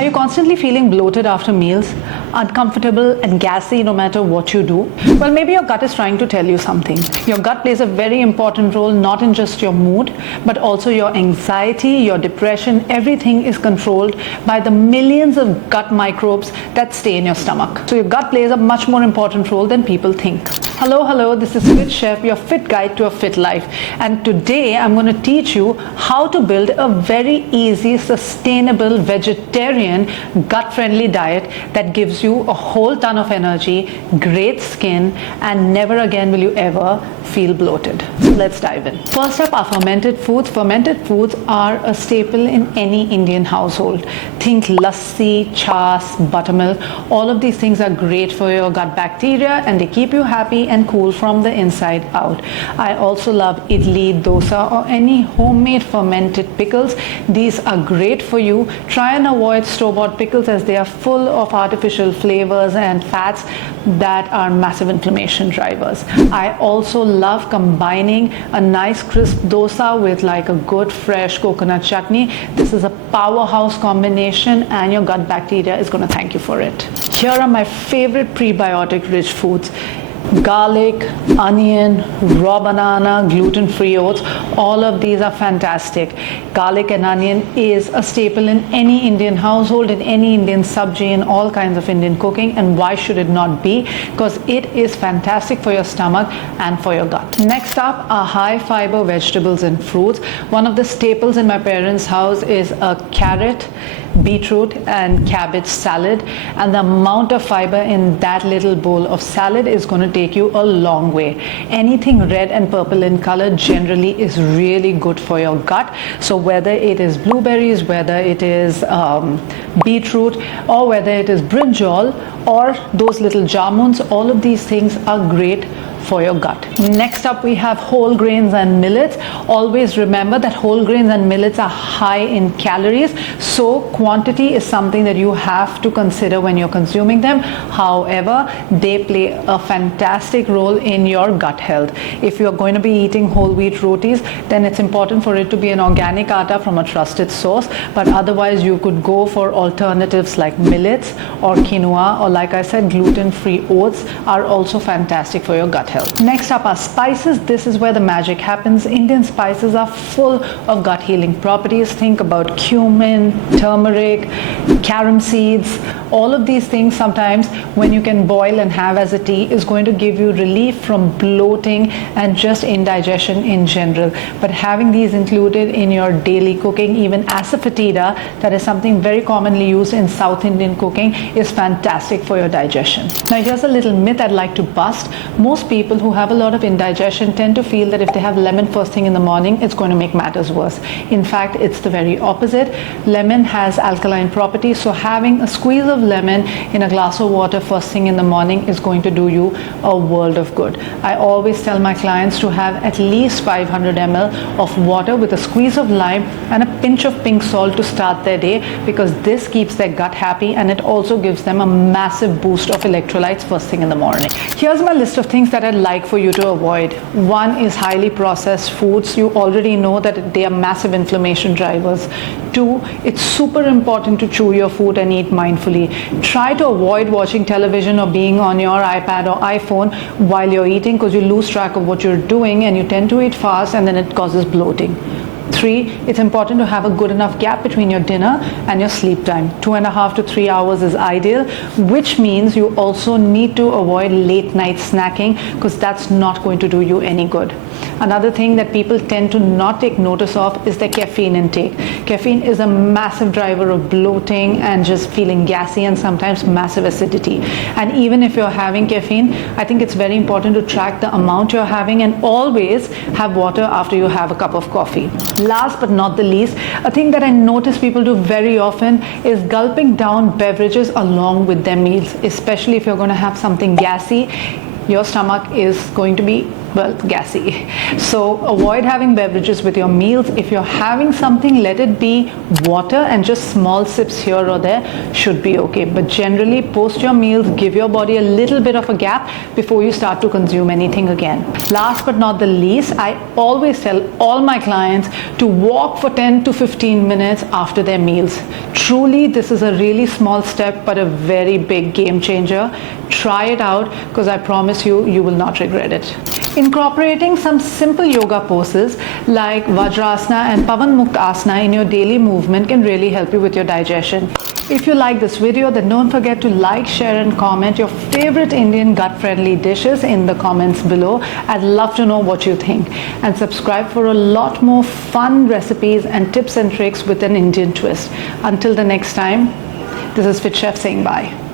Are you constantly feeling bloated after meals, uncomfortable and gassy no matter what you do? Well, maybe your gut is trying to tell you something. Your gut plays a very important role, not in just your mood, but also your anxiety, your depression. Everything is controlled by the millions of gut microbes that stay in your stomach. So your gut plays a much more important role than people think. Hello, this is Fit Chef, your fit guide to a fit life. And today I'm going to teach you how to build a very easy, sustainable, vegetarian, gut-friendly diet that gives you a whole ton of energy, great skin, and never again will you ever feel bloated. So let's dive in. First up are fermented foods. Fermented foods are a staple in any Indian household. Think lassi, chas, buttermilk. All of these things are great for your gut bacteria and they keep you happy and cool from the inside out. I also love idli, dosa, or any homemade fermented pickles. These are great for you. Try and avoid store-bought pickles as they are full of artificial flavors and fats that are massive inflammation drivers. I also love combining a nice crisp dosa with like a good fresh coconut chutney. This is a powerhouse combination and your gut bacteria is going to thank you for it. Here are my favorite prebiotic-rich foods. Garlic, onion, raw banana, gluten-free oats, all of these are fantastic. Garlic and onion is a staple in any Indian household, in any Indian sabji, in all kinds of Indian cooking, and why should it not be? Because it is fantastic for your stomach and for your gut. Next up are high fiber vegetables and fruits. One of the staples in my parents' house is a carrot, beetroot and cabbage salad, and the amount of fiber in that little bowl of salad is going to take you a long way. Anything red and purple in color generally is really good for your gut. So whether it is blueberries, whether it is beetroot, or whether it is brinjal or those little jamuns, all of these things are great for your gut. Next up we have whole grains and millets. Always remember that whole grains and millets are high in calories, so quantity is something that you have to consider when you're consuming them. However, they play a fantastic role in your gut health. If you're going to be eating whole wheat rotis, then it's important for it to be an organic atta from a trusted source, but otherwise you could go for alternatives like millets or quinoa, or like I said, gluten-free oats are also fantastic for your gut health. Next up are spices. This is where the magic happens. Indian spices are full of gut healing properties. Think about cumin, turmeric, carom seeds. All of these things sometimes when you can boil and have as a tea is going to give you relief from bloating and just indigestion in general. But having these included in your daily cooking, even asafoetida, that is something very commonly used in South Indian cooking, is fantastic for your digestion. Now here's a little myth I'd like to bust. Most people who have a lot of indigestion tend to feel that if they have lemon first thing in the morning, it's going to make matters worse. In fact, it's the very opposite. Lemon has alkaline properties, so having a squeeze of lemon in a glass of water first thing in the morning is going to do you a world of good. I always tell my clients to have at least 500 ml of water with a squeeze of lime and a pinch of pink salt to start their day, because this keeps their gut happy and it also gives them a massive boost of electrolytes first thing in the morning. Here's my list of things that I'd like for you to avoid. One is highly processed foods. You already know that they are massive inflammation drivers. Two, it's super important to chew your food and eat mindfully. Try to avoid watching television or being on your iPad or iPhone while you're eating, because you lose track of what you're doing and you tend to eat fast and then it causes bloating. 3, it's important to have a good enough gap between your dinner and your sleep time. 2.5 to 3 hours is ideal, which means you also need to avoid late night snacking, because that's not going to do you any good. Another thing that people tend to not take notice of is their caffeine intake. Caffeine is a massive driver of bloating and just feeling gassy and sometimes massive acidity. And even if you're having caffeine, I think it's very important to track the amount you're having and always have water after you have a cup of coffee. Last but not the least, a thing that I notice people do very often is gulping down beverages along with their meals, especially if you're going to have something gassy. Your stomach is going to be well, gassy. So avoid having beverages with your meals. If you're having something, let it be water, and just small sips here or there should be okay. But generally, post your meals, give your body a little bit of a gap before you start to consume anything again. Last but not the least, I always tell all my clients to walk for 10 to 15 minutes after their meals. Truly, this is a really small step, but a very big game changer. Try it out, because I promise you, you will not regret it. Incorporating some simple yoga poses like Vajrasana and Pavan Muktasana in your daily movement can really help you with your digestion. If you like this video, then don't forget to like, share and comment your favorite Indian gut-friendly dishes in the comments below. I'd love to know what you think. And subscribe for a lot more fun recipes and tips and tricks with an Indian twist. Until the next time, this is Fit Chef saying bye.